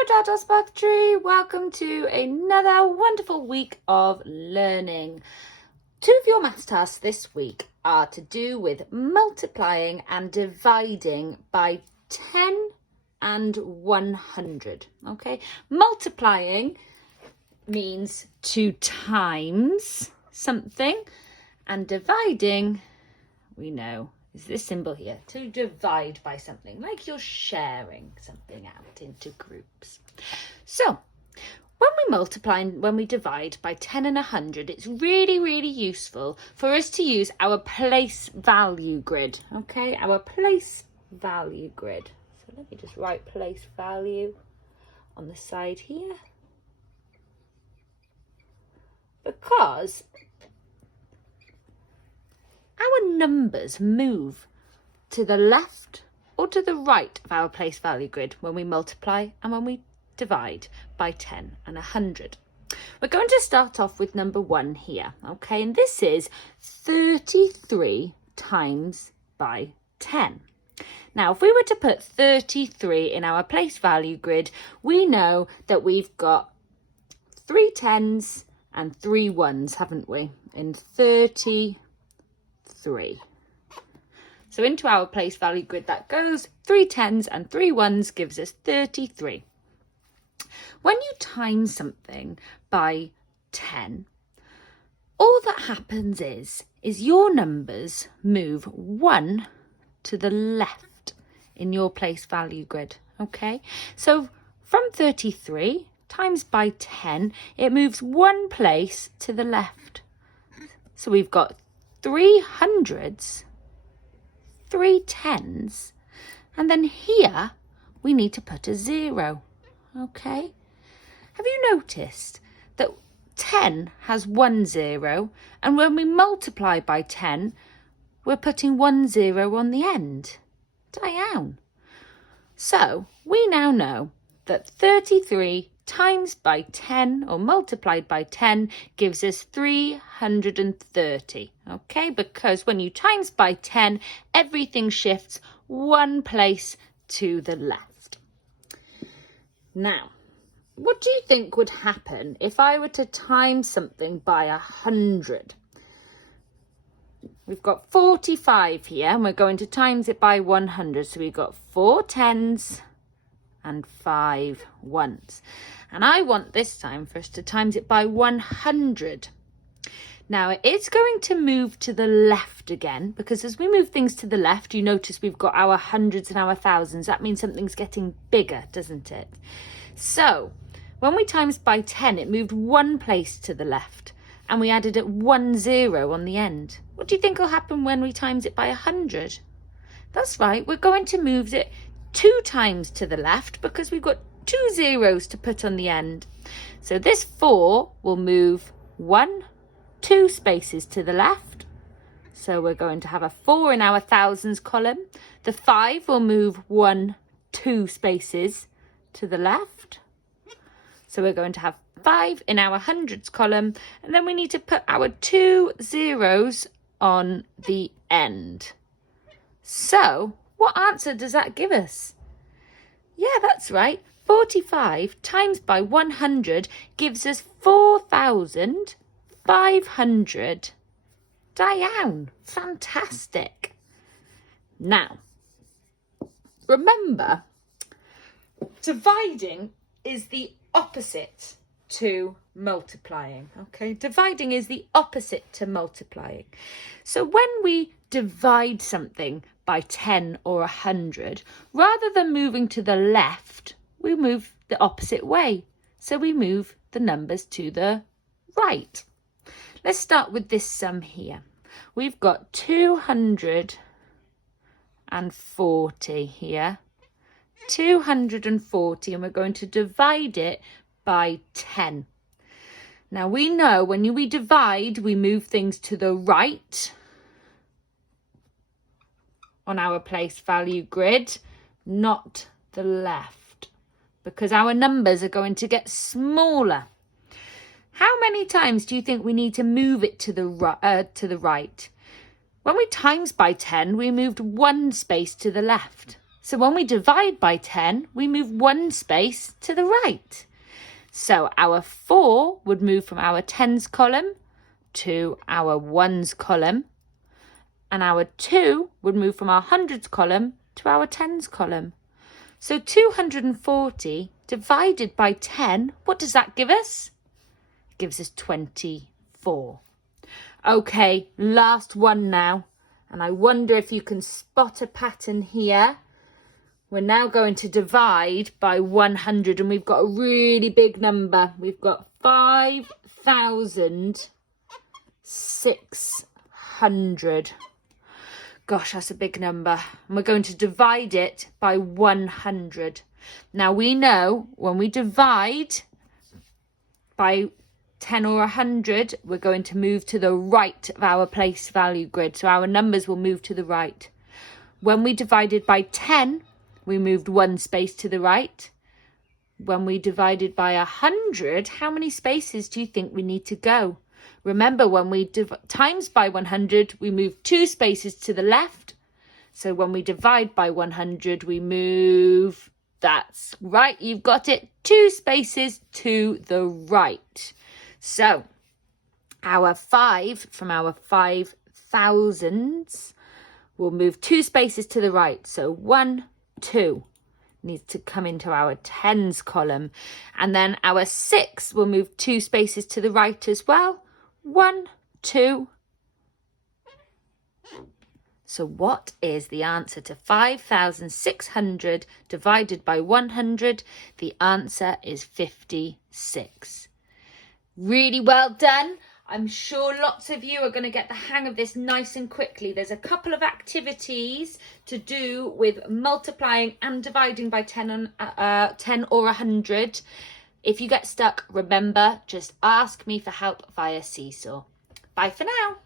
Untitled Chapter. Welcome to another wonderful week of learning. Two of your maths tasks this week are to do with multiplying and dividing by 10 and 100. Okay, multiplying means to times something, and dividing, we know, is this symbol here, to divide by something, like you're sharing something out into groups. So when we multiply and when we divide by 10 and 100, it's really useful for us to use our place value grid. Okay, our place value grid. So let me just write place value on the side here, because our numbers move to the left or to the right of our place value grid when we multiply and when we divide by 10 and 100. We're going to start off with number 1 here, okay? And this is 33 times by 10. Now, if we were to put 33 in our place value grid, we know that we've got 3 10s and 3 1s, haven't we? In 33. So into our place value grid that goes. 3 10s and 3 1s gives us 33. When you times something by 10, all that happens is your numbers move 1 to the left in your place value grid, okay? So from 33 times by 10, it moves 1 place to the left. So we've got 3 hundreds, 3 10s, and then here we need to put a 0, okay? Have you noticed that 10 has 1 0, and when we multiply by 10, we're putting 1 0 on the end? Down. So we now know that 33 times by 10 or multiplied by 10 gives us 330, okay? Because when you times by 10, everything shifts 1 place to the left. Now, what do you think would happen if I were to times something by 100? We've got 45 here, and we're going to times it by 100. So we've got 4 10s and 5 1s. And I want this time for us to times it by 100. Now it's going to move to the left again, because as we move things to the left, you notice we've got our hundreds and our thousands. That means something's getting bigger, doesn't it? So when we times by 10, it moved 1 place to the left, and we added 1 0 on the end. What do you think will happen when we times it by 100? That's right, we're going to move it 2 times to the left, because we've got 2 zeros to put on the end. So this 4 will move 1, 2 spaces to the left. So we're going to have a 4 in our thousands column. The 5 will move 1, 2 spaces to the left. So we're going to have 5 in our hundreds column, and then we need to put our 2 zeros on the end. So what answer does that give us? Yeah, that's right. 45 times by 100 gives us 4,500. Down. Fantastic. Now, remember, dividing is the opposite to multiplying, okay? Dividing is the opposite to multiplying. So when we divide something by 10 or 100, rather than moving to the left, we move the opposite way. So we move the numbers to the right. Let's start with this sum here. We've got 240 here. 240, and we're going to divide it by 10. Now we know when we divide, we move things to the right on our place value grid, not the left, because our numbers are going to get smaller. How many times do you think we need to move it to the right? When we times by 10, we moved 1 space to the left. So when we divide by 10, we move 1 space to the right. So our 4 would move from our tens column to our ones column. And our 2 would move from our hundreds column to our tens column. So 240 divided by 10, what does that give us? It gives us 24. Okay, last one now. And I wonder if you can spot a pattern here. We're now going to divide by 100 and we've got a really big number. We've got 5,600. Gosh, that's a big number. And we're going to divide it by 100. Now we know when we divide by 10 or 100, we're going to move to the right of our place value grid. So our numbers will move to the right. When we divided by 10, we moved 1 space to the right. When we divided by 100, how many spaces do you think we need to go? Remember, when we times by 100, we move 2 spaces to the left. So when we divide by 100, we move, that's right, you've got it, 2 spaces to the right. So our 5 from our 5,000s will move 2 spaces to the right. So 1, 2 needs to come into our tens column. And then our 6 will move 2 spaces to the right as well. 1, 2. So what is the answer to 5,600 divided by 100? The answer is 56. Really well done. I'm sure lots of you are going to get the hang of this nice and quickly. There's a couple of activities to do with multiplying and dividing by 10 or 100. If you get stuck, remember, just ask me for help via Seesaw. Bye for now.